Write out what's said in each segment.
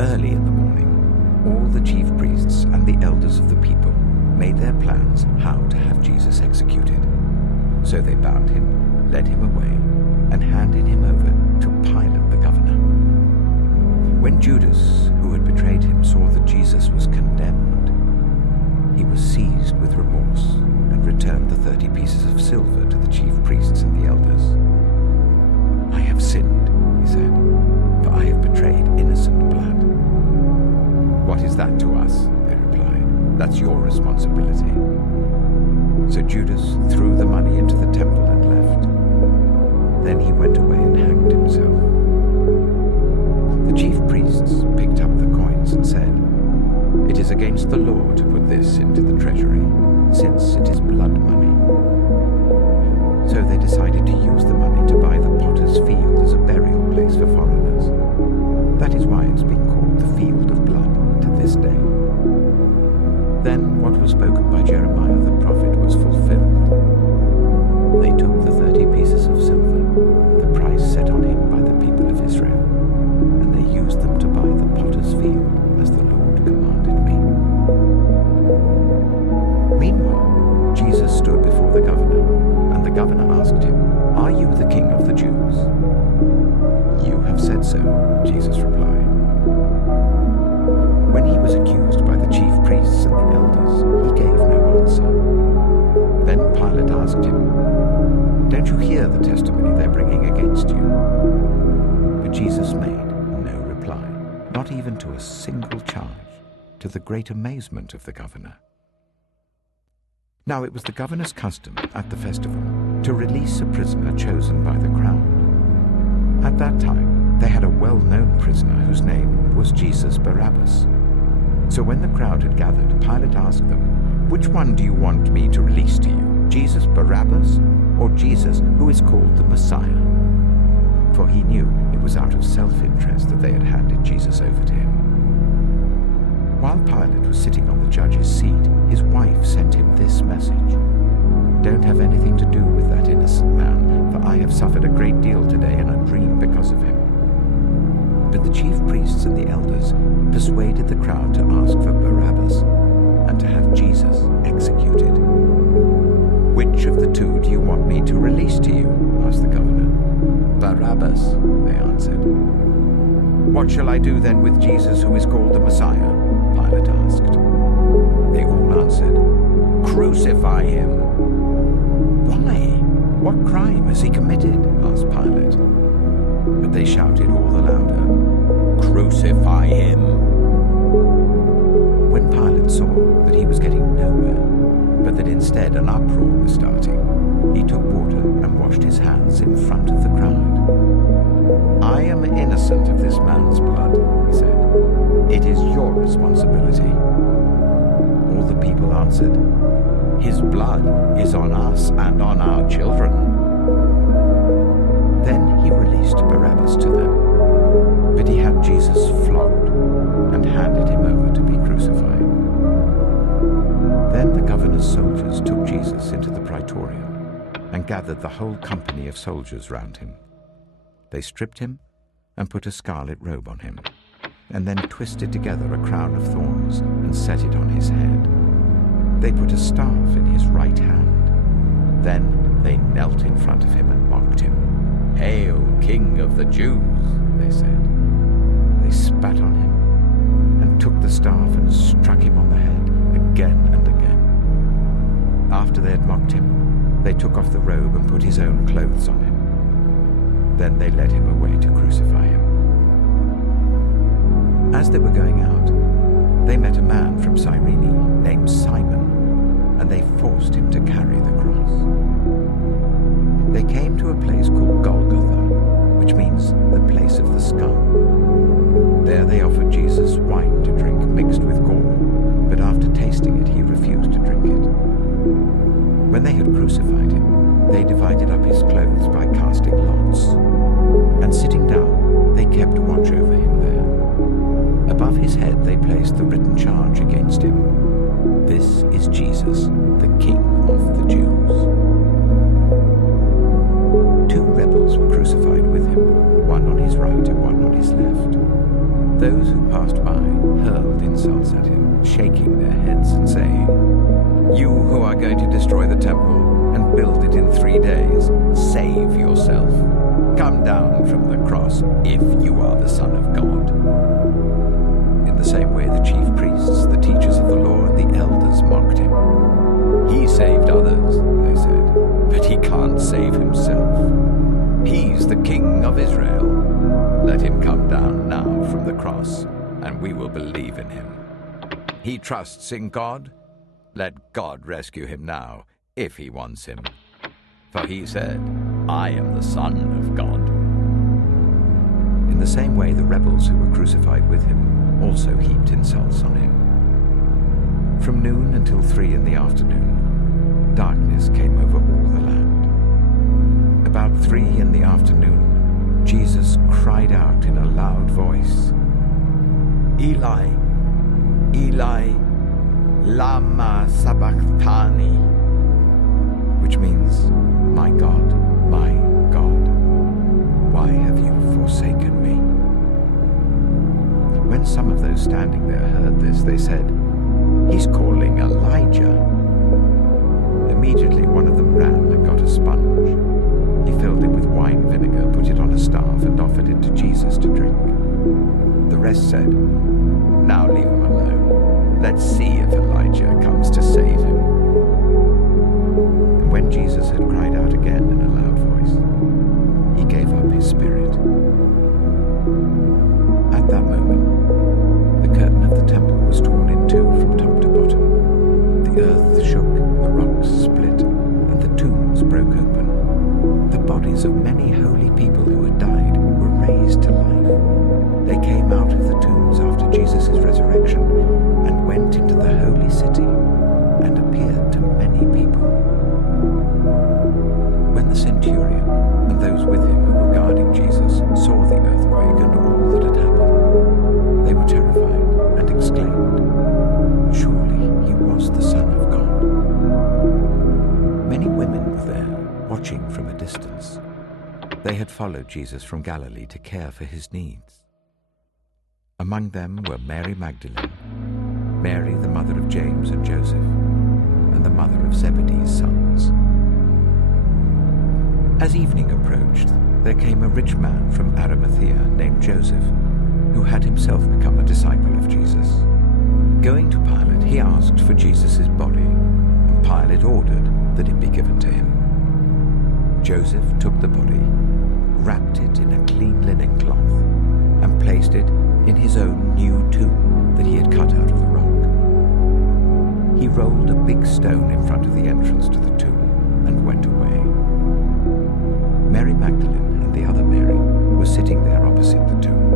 Early in the morning, all the chief priests and the elders of the people made their plans how to have Jesus executed. So they bound him, led him away, and handed him over to Pilate the governor. When Judas, who had betrayed him, saw that Jesus was condemned, he was seized with remorse and returned the 30 pieces of silver to the chief priests and the elders. "I have sinned," he said, "for I have betrayed innocent blood." "What is that to us?" they replied. "That's your responsibility." So Judas threw the money into the temple and left. Then he went away and hanged himself. The chief priests picked up the coins and said, "It is against the law to put this into the treasury, since it is blood money." So they decided to use the money to buy the potter's field as a burial place for foreigners. That is why it's been called the Field of Blood to this day. Then what was spoken by Jeremiah the prophet was fulfilled. They took the 30 pieces of silver, the price set on him by the people of Israel, and they used them to buy the potter's field as the Lord commanded me. Meanwhile, Jesus stood before the governor, and the governor asked him, "Are you the king of the Jews?" "You have said so," Jesus replied. When he was accused by the chief priests and the elders, he gave no answer. Then Pilate asked him, "Don't you hear the testimony they're bringing against you?" But Jesus made no reply, not even to a single charge, to the great amazement of the governor. Now it was the governor's custom at the festival to release a prisoner chosen by the crowd. At that time, they had a well-known prisoner whose name was Jesus Barabbas. So when the crowd had gathered, Pilate asked them, "Which one do you want me to release to you, Jesus Barabbas or Jesus who is called the Messiah?" For he knew it was out of self-interest that they had handed Jesus over to him. While Pilate was sitting on the judge's seat, his wife sent him this message: "Don't have anything to do with that innocent man, for I have suffered a great deal today in a dream because of him." But the chief priests and the elders persuaded the crowd to ask for Barabbas and to have Jesus executed. "Which of the two do you want me to release to you?" asked the governor. "Barabbas," they answered. "What shall I do then with Jesus who is called the Messiah?" Pilate asked. They all answered, "Crucify him." "Why? What crime has he committed?" asked Pilate. But they shouted all the louder, "Crucify him!" When Pilate saw that he was getting nowhere, but that instead an uproar was starting, he took water and washed his hands in front of the crowd. "I am innocent of this man's blood," he said. "It is your responsibility." All the people answered, "His blood is on us and on our children." Then he released Barabbas to them, but he had Jesus flogged and handed him over to be crucified. Then the governor's soldiers took Jesus into the praetorium and gathered the whole company of soldiers round him. They stripped him and put a scarlet robe on him, and then twisted together a crown of thorns and set it on his head. They put a staff in his right hand. Then they knelt in front of him and mocked him. "Hail, King of the Jews," they said. They spat on him and took the staff and struck him on the head again and again. After they had mocked him, they took off the robe and put his own clothes on him. Then they led him away to crucify him. As they were going out, they met a man from Cyrene named Simon, and they forced him to carry the cross. They came to a place called Golgotha, which means the place of the skull. There they offered Jesus wine to drink mixed with gall, but after tasting it, he refused to drink it. When they had crucified him, they divided up his clothes by casting lots, and sitting down, they kept watch over him there. Above his head they placed the written charge against him: "This is Jesus, the King of the Jews." 2 rebels were crucified with him, one on his right and one on his left. Those who passed by hurled insults at him, shaking their heads and saying, "You who are going to destroy the temple and build it in 3 days, save yourself. Come down from the cross if you are the Son of God." In the same way, the chief priests, the teachers of the law, and the elders mocked him. "He saved others," they said, "but he can't save himself. He's the King of Israel. Let him come down now from the cross, and we will believe in him. He trusts in God. Let God rescue him now, if he wants him. For he said, 'I am the Son of God.'" In the same way, the rebels who were crucified with him also heaped insults on him. From noon until 3 in the afternoon, darkness came over all the land. About 3 in the afternoon, Jesus cried out in a loud voice, "Eli, Eli, lama sabachthani," which means, my God, why have you forsaken me?" When some of those standing there heard this, they said, "He's calling Elijah." Immediately one of them ran and got a sponge. He filled it with wine vinegar, put it on a staff, and offered it to Jesus to drink. The rest said, "Now leave him alone. Let's see if Elijah comes to save him." And when Jesus had cried out again in a loud voice, he gave up his spirit. At that moment, the curtain of the temple was torn in two from top to bottom. The earth shook, the rocks split, and the tombs broke open. The bodies of many holy people who had died were raised to life. They came out of the tombs after Jesus' resurrection and went into the holy city and appeared to many people. When the centurion and those with him who were guarding Jesus saw the earthquake and all that had happened, they were terrified and exclaimed, "Surely he was the Son of God." Many women were there, watching from a distance. They had followed Jesus from Galilee to care for his needs. Among them were Mary Magdalene, Mary the mother of James and Joseph, and the mother of Zebedee's sons. As evening approached, there came a rich man from Arimathea named Joseph, who had himself become a disciple of Jesus. Going to Pilate, he asked for Jesus' body, and Pilate ordered that it be given to him. Joseph took the body, wrapped it in a clean linen cloth, and placed it in his own new tomb that he had cut out of the rock. He rolled a big stone in front of the entrance to the tomb and went away. Mary Magdalene and the other Mary were sitting there opposite the tomb.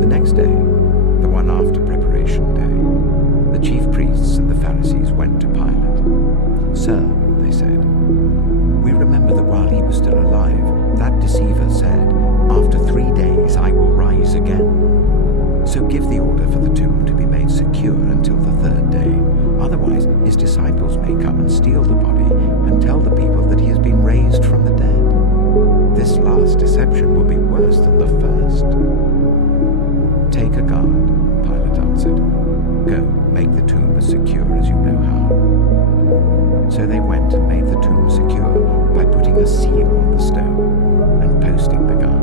The next day, the one after Preparation Day, the chief priests and the Pharisees went to Pilate. "Sir," they said, "we remember that while he was still alive, that deceiver said, 'After 3 days I will rise again.' So give the order for the tomb to be made secure until the 3rd day. Otherwise, his disciples may come and steal the body and tell the people that he has been raised from the dead. This last deception will be worse than the first." "Take a guard," Pilate answered. "Go, make the tomb as secure as you know how." So they went and made the tomb secure by putting a seal on the stone and posting the guard.